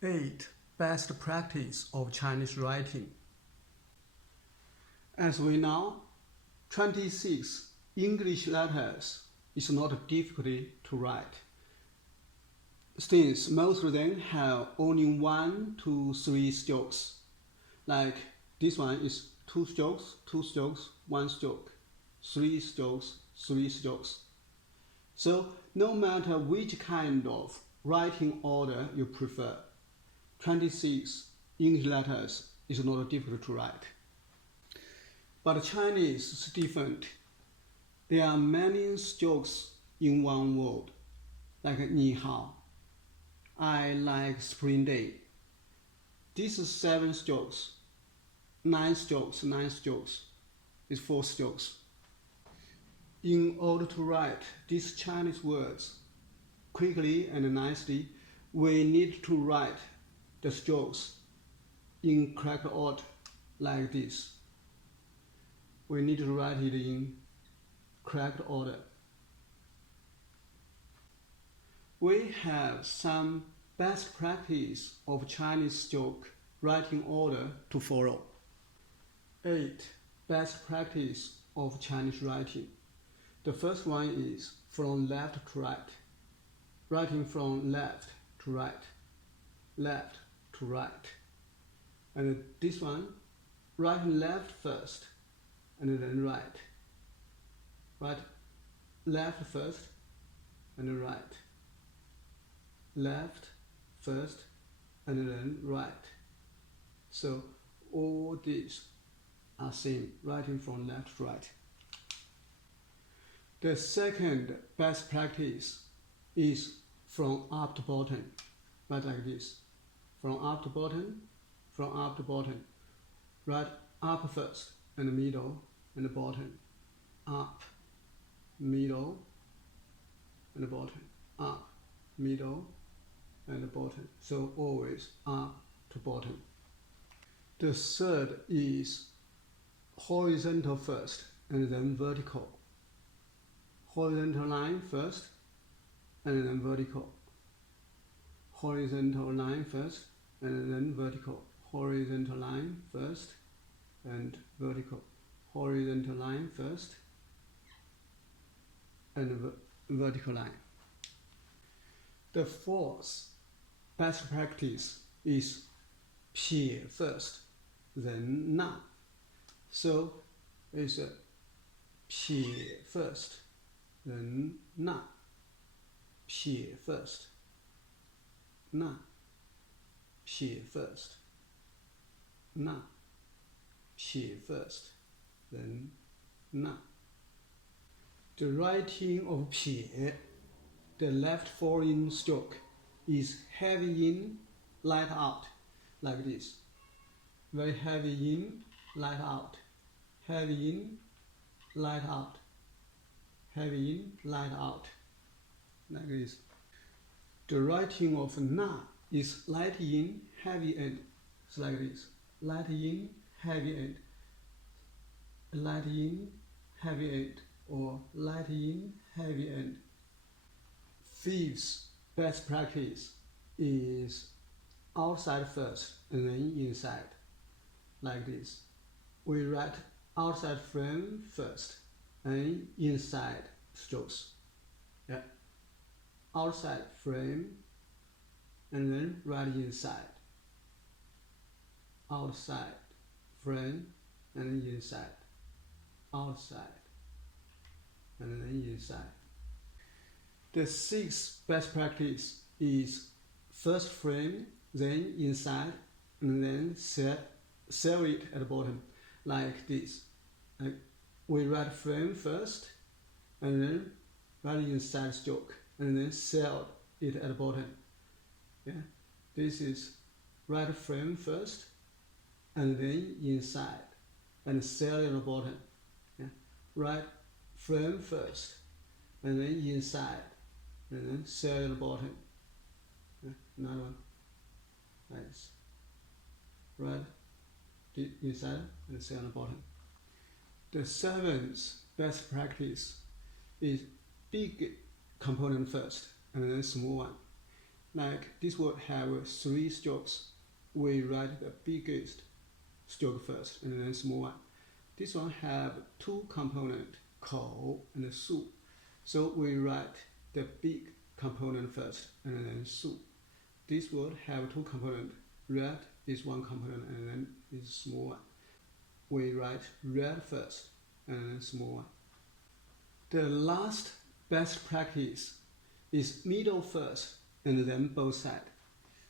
8. Best practice of Chinese writing. As we know, 26 English letters is not difficult to write, since most of them have only 1 to 3 strokes. Like this one is 2 strokes, 2 strokes, 1 stroke, 3 strokes, 3 strokes. So no matter which kind of writing order you prefer, 26 English letters is not difficult to write. But Chinese is different. There are many strokes in one word, like 你好, I like spring day. This is 7 strokes, 9 strokes, 9 strokes is 4 strokes. In order to write these Chinese words quickly and nicely, we need to write the strokes in correct order like this. We need to write it in correct order. We have some best practice of Chinese stroke writing order to follow. 8. Best practice of Chinese writing. The first one is from left to right. Writing from left to right. Left to right. And this one, writing left first, and then right. Right, left first, and then right. Left first, and then right. So all these are same, writing from left to right. The second best practice is from up to bottom, right like this. From up to bottom, from up to bottom. Right up first, and middle, and the bottom. Up, middle, and the bottom. Up, middle, and the bottom. So always up to bottom. The third is horizontal first, and then vertical. Horizontal line first, and then vertical. Horizontal line first, and then vertical. Horizontal line first, and vertical. Horizontal line first, and vertical line. The fourth best practice is 撇 first, then 捺. So it's a 撇 first, then 捺. 撇 first, 捺. 撇 first, 捺. 撇 first, then 捺. The writing of 撇, the left foreign stroke, is heavy in, light out, like this. Very heavy in, light out. Heavy in, light out. Heavy in, light out, like this. The writing of 捺 is light in, heavy end. It's like this. Light in, heavy end. Light in, heavy end, or light in, heavy end. Fifth best practice is outside first and then inside, like this. We write outside frame first and inside strokes. Yeah. Outside frame and then write inside. Outside frame and then inside. Outside and then inside. The sixth best practice is first frame, then inside, and then seal it at the bottom, like this. Like we write frame first, and then write inside stroke, and then seal it at the bottom. Yeah, this is write frame first, and then inside, and seal at the bottom. Yeah, write frame first, and then inside, and then seal at the bottom. Yeah, another one, like this. Write the inside and seal at the bottom. The seventh best practice is big component first, and then small one. Like this word have 3 strokes. We write the biggest stroke first and then small one. This one have 2 components, 口 and 树. So we write the big component first and then 树. This word have 2 components. Red is 1 component and then is small one. We write red first and then small one. The last best practice is middle first and then both sides.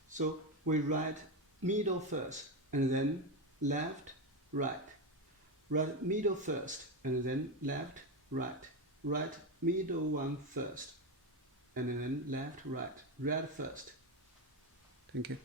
So we write middle first and then left, right. Write middle first and then left, right. Write middle one first and then left, right. Red first. Thank you.